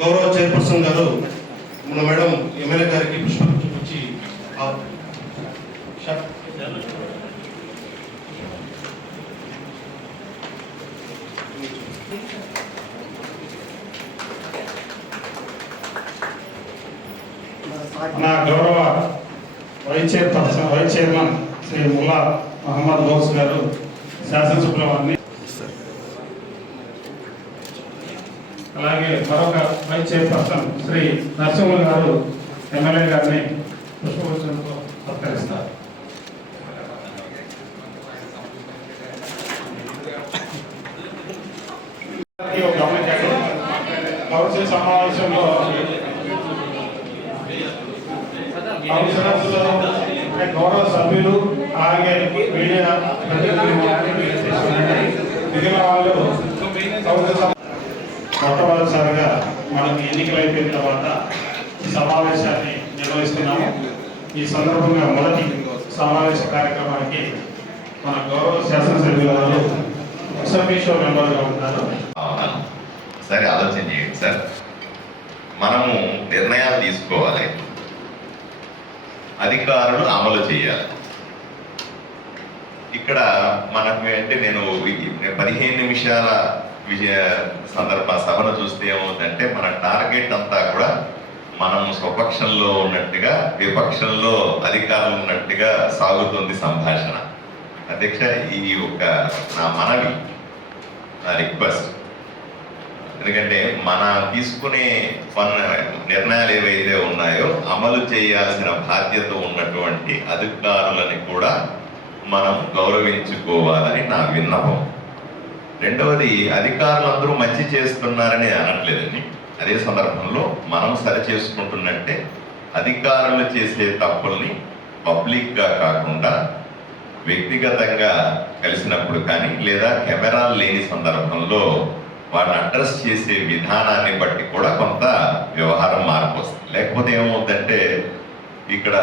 గౌరవ చైర్పర్సన్ గారు మన మేడం ఎమ్మెల్యే గారికి పుష్పం చూపించి నా గౌరవ వైస్ చైర్మన్ శ్రీ ముల్లా మహమ్మద్ గౌస్ గారు శాసనసభ్యుల వారిని, అలాగే మరొక వైస్ చైర్పర్సన్ శ్రీ నరసింహులు గారు ఎమ్మెల్యే గారిని పుష్పగుచ్చంతో సత్కరిస్తారు. కౌన్సిల్ సమావేశంలో గౌరవ సభ్యులు అలాగే మీడియా మిగిలిన వాళ్ళు మొట్టమొదటిసారిగా మనకి ఎన్నికలు అయిపోయిన తర్వాత సమావేశాన్ని నిర్వహిస్తున్నాము. ఈ సందర్భంగా మొదటి సమావేశ కార్యక్రమానికి మన గౌరవ శాసనసభ్యులు ఎక్సర్ఫీషియల్ మెంబర్గా ఉంటారు. సరే, ఆలోచన చేయండి సార్. మనము నిర్ణయాలు తీసుకోవాలి, అధికారులు అమలు చేయాలి. ఇక్కడ మనకు అంటే నేను 15 నిమిషాల సభను చూస్తే ఏమవుతుందంటే మన టార్గెట్ అంతా కూడా మనము స్వపక్షంలో ఉన్నట్టుగా విపక్షంలో అధికారులు ఉన్నట్టుగా సాగుతుంది సంభాషణ. అధ్యక్ష, ఇది ఒక నా మనవి, నా రిక్వెస్ట్. ఎందుకంటే మన తీసుకునే నిర్ణయాలు ఏవైతే ఉన్నాయో అమలు చేయాల్సిన బాధ్యత ఉన్నటువంటి అధికారులని కూడా మనం గౌరవించుకోవాలని నా విన్నపం. రెండవది, అధికారులందరూ మంచి చేస్తున్నారని అనట్లేదండి. అదే సందర్భంలో మనం సరి చేసుకుంటున్నట్టే అధికారులు చేసే తప్పుల్ని పబ్లిక్గా కాకుండా వ్యక్తిగతంగా కలిసినప్పుడు కానీ లేదా కెమెరాలు లేని సందర్భంలో వాటిని అడ్రస్ చేసే విధానాన్ని బట్టి కూడా కొంత వ్యవహారం మార్పు వస్తుంది. లేకపోతే ఏమవుతుందంటే ఇక్కడ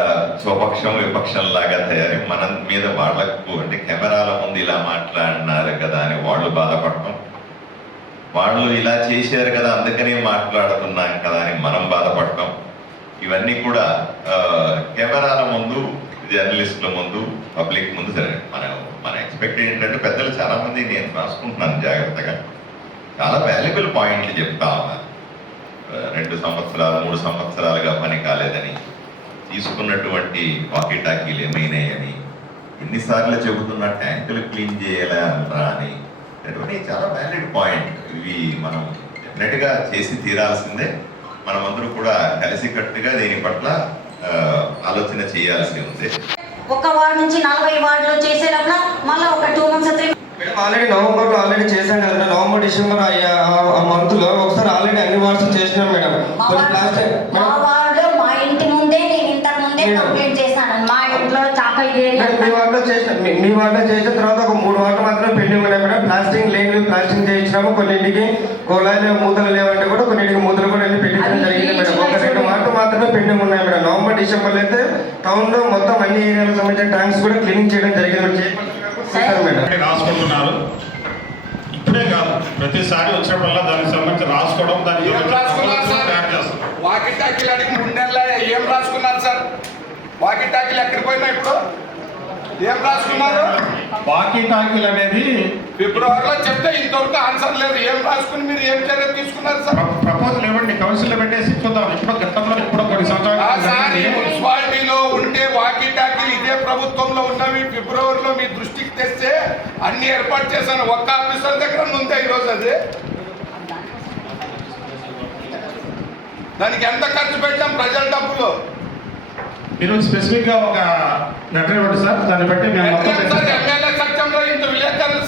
స్వపక్షం విపక్షం లాగా తయారీ మన మీద వాళ్లకు అంటే కెమెరాల ముందు ఇలా మాట్లాడినారు కదా అని వాళ్ళు బాధపడటం, వాళ్ళు ఇలా చేశారు కదా అందుకనే మాట్లాడుతున్నాం కదా అని మనం బాధపడటం, ఇవన్నీ కూడా కెమెరాల ముందు, జర్నలిస్టుల ముందు, పబ్లిక్ ముందు సరే మన ఎక్స్పెక్ట్ ఏంటంటే పెద్దలు చాలామంది నేను రాసుకుంటున్నాను జాగ్రత్తగా, చాలా వాల్యుబుల్ పాయింట్లు చెప్తా ఉన్నారు. 2 సంవత్సరాలు 3 సంవత్సరాలుగా పని కాలేదని, తీసుకున్నటువంటి వాకీ టాకీలు ఏమైనాయని, ఎన్నిసార్లు చెబుతున్నా ట్యాంకులు క్లీన్ చేయాలంటారా అని, అటువంటి చాలా వ్యాలిడ్ పాయింట్. ఇవి మనం డెఫినెట్గా చేసి తీరాల్సిందే. మనమందరూ కూడా కలిసికట్టుగా దీని పట్ల ఆలోచన చేయాల్సి ఉంది. ఒక వార్డు నుంచి 40 వార్డులు చేసేటప్పుడు మళ్ళీ ఒక 2 months ఆల్రెడీ నవంబర్లో ఆల్రెడీ చేశాం కదా, నవంబర్ డిసెంబర్ ఆ మంత్ లో ఒకసారి ఆల్రెడీ అన్ని వార్డ్స్ చేసినాం మేడం. మా ఇంటి ముందే నేను ఇంతకు ముందే కంప్లైంట్ చేశాను. మా ఇంట్లో మీ వార్డులో చేసిన తర్వాత ఒక 3 వార్డులు మాత్రం పెండింగ్ ఉన్నాయి మేడం. ప్లాస్టింగ్ లేని ప్లాస్టింగ్ చేయించినాము. కొన్నింటికి గోళాలు మూతలు లేవంటే కూడా కొన్నింటికి మూతలు కూడా పెట్టించడం జరిగింది మేడం. ఒక 2 వార్డులు మాత్రమే పెండింగ్ ఉన్నాయి మేడం. నవంబర్ డిసెంబర్లో అయితే టౌన్ లో మొత్తం అన్ని ఏరియాలకు సంబంధించిన ట్యాంక్స్ కూడా క్లీనింగ్ చేయడం జరిగింది రాసుకుంటున్నారు. ఇప్పుడే కాదు, ప్రతిసారి వచ్చినప్పుడల్లా దానికి సంబంధించి రాసుకోవడం, దానికి వాకి టాకీలు 3 నెలలు ఏం రాసుకున్నారు సార్? వాకి టాకీలు ఎక్కడికి పోయినా ఇప్పుడు ఏం రాసుకున్నారు? వాకీ టాకీలు అనేది ఫిబ్రవరిలో చెప్తే ఇంతవరకు ఆన్సర్ లేదు. ఏం రాసుకుని మీరు ఏం చర్య తీసుకున్నారు సార్? ప్రపోజల్ ఇవ్వండి, కౌన్సిల్లో పెట్టేసి చూద్దాం. ఇప్పుడు గతంలో ఇప్పుడు కొన్ని సంవత్సరాలు మున్సిపాలిటీలో ఉంటే వాకీ టాకీలు ఇదే ప్రభుత్వంలో ఉన్నవి ఫిబ్రవరిలో మీ దృష్టికి తెస్తే అన్ని ఏర్పాటు చేశాను. ఒక్క ఆఫీసర్ దగ్గర ఉందా ఈరోజు? అది దానికి ఎంత ఖర్చు పెట్టాం ప్రజల డబ్బులు? మీరు స్పెసిఫిక్ గా ఒక లెటర్ ఇవ్వండి సార్, దాన్ని బట్టి ఎమ్మెల్యే సత్యంలో ఇంత విలేకరుల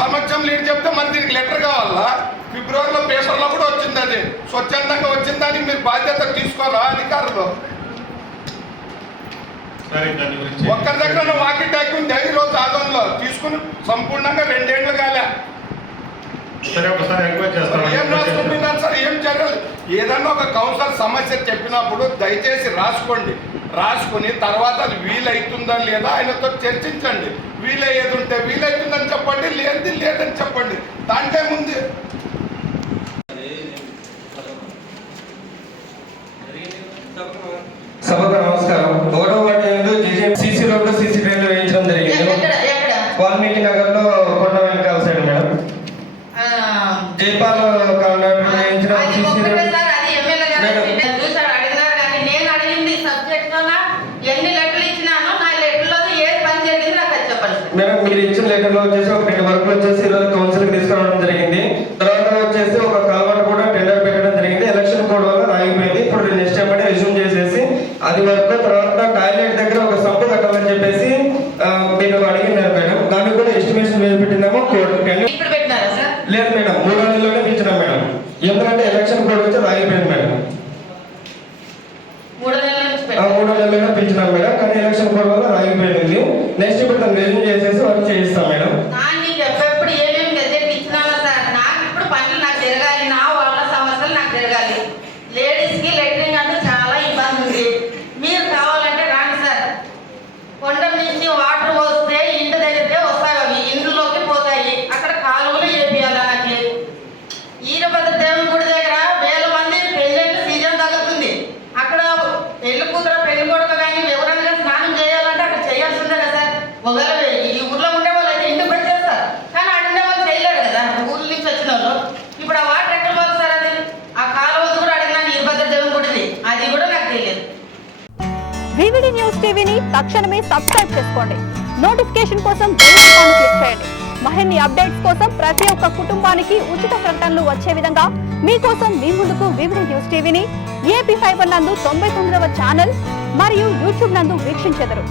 సమక్షంలో ఏం చెప్తే మరి దీనికి లెటర్ కావాలా? ఫిబ్రవరిలో పేపర్లో కూడా వచ్చింది, అది స్వచ్ఛందంగా వచ్చిందని మీరు బాధ్యత తీసుకోరా అధికారులు? ఒక్కరి దగ్గర వాకి టాకీ ఉంది ఈ రోజు ఆదంలో తీసుకుని సంపూర్ణంగా 2 ఏళ్ళు కాలే. ఏం రాసుకుంటున్నారు సార్? ఏం జరగదు. ఏదన్నా ఒక కౌన్సిలర్ సమస్య చెప్పినప్పుడు దయచేసి రాసుకోండి. రాసుకుని తర్వాత అది వీలైతుందా లేదా ఆయనతో చర్చించండి. వీలయ్యేది ఉంటే వీలైతుందని చెప్పండి, లేదని చెప్పండి. దాంట్లో ముందు సభకు నమస్కారం. 1వ వార్డు సీసీ రోడ్డు సీసీ డ్రైన్లు వేయించడం జరిగింది. వాల్మీకి నగర్ లో కొండ వెనకాల సైడ్ మేడం. జైపాల్ కాంట్రాక్టర్ వేయించిన సీసీ రోడ్డు మేడం మీరు ఇచ్చిన లెటర్లో వచ్చేసి ఒక 2 వర్కులు వచ్చేసి ఈరోజు కౌన్సిల్కి తీసుకురావడం జరిగింది. తర్వాత వచ్చేసి ఒక కాల్వర్ కూడా టెండర్ పెట్టడం జరిగింది. ఎలక్షన్ కోడ్ వల్ల ఆగిపోయింది. ఇప్పుడు నెక్స్ట్ టైం రెజ్యూమ్ చేసేసి అది వరకు తర్వాత టాయిలెట్ దగ్గర ఒక సంపు కట్టాలని చెప్పేసి మీరు అడిగినారు మేడం. దానికి కూడా ఎస్టిమేషన్ వేసి పెట్టినాము. లేదు మేడం 3 నెలల్లోనే పెంచినాం మేడం. ఎందుకంటే ఎలక్షన్ కోడ్ వచ్చి ఆగిపోయింది మేడం. 3 నెలల్లోనే పెంచినాం మేడం. కానీ ఎలక్షన్ కోడ్ వల్ల ఆగిపోయింది. నెక్స్ట్ ఇప్పుడు దాన్ని రెజ్యూమ్ చేసేసి వర్క్ చేయిస్తాం మేడం. లేడీస్కి లెటరింగ్ అంటే చాలా ఇబ్బంది ఉంది. మీరు కావాలంటే రాండి సార్. కొండం నుంచి వాటర్ వస్తే ఇంటి దగ్గరికే వస్తాయి, అవి ఇంట్లోకి పోతాయి. అక్కడ కాలువలు వేపియాలి. నాకు ఈరభద్ర దేవుని గుడి దగ్గర వేల మంది పెళ్ళిళ్ళు సీజన్ తగ్గుతుంది. అక్కడ పెళ్లి కూతురు పెళ్లి కొడుకు కానీ ఎవరైనా స్నానం చేయాలంటే అక్కడ చేయాల్సిందే కదా సార్. ఒకవేళ ఈ ఊర్లో ఉండే వాళ్ళు అయితే ఇంటికి పని చేస్తారు, కానీ అడిగిన వాళ్ళు చేయలేరు కదా ఊర్ల నుంచి వచ్చిన వాళ్ళు. ఇప్పుడు ఆ వాటర్ ఎక్కడ పోదు సార్? అది ఆ కాలువలు కూడా అడిగినా ఈరభద్ర దేవుని గుడిది, అది కూడా నాకు తెలియదు. వివిడి న్యూస్ టీవీని తక్షణమే సబ్స్క్రైబ్ చేసుకోండి. నోటిఫికేషన్ కోసం బెల్ ఐకాన్ క్లిక్ చేయండి. మరిన్ని అప్డేట్స్ కోసం ప్రతి ఒక్క కుటుంబానికి ఉచిత ప్రకటనలు వచ్చే విధంగా మీకోసం మీ ముందుకు వివిడి న్యూస్ టీవీని ఏపీ 5 నందు 99వ ఛానల్ మరియు యూట్యూబ్ నందు వీక్షించెదరు.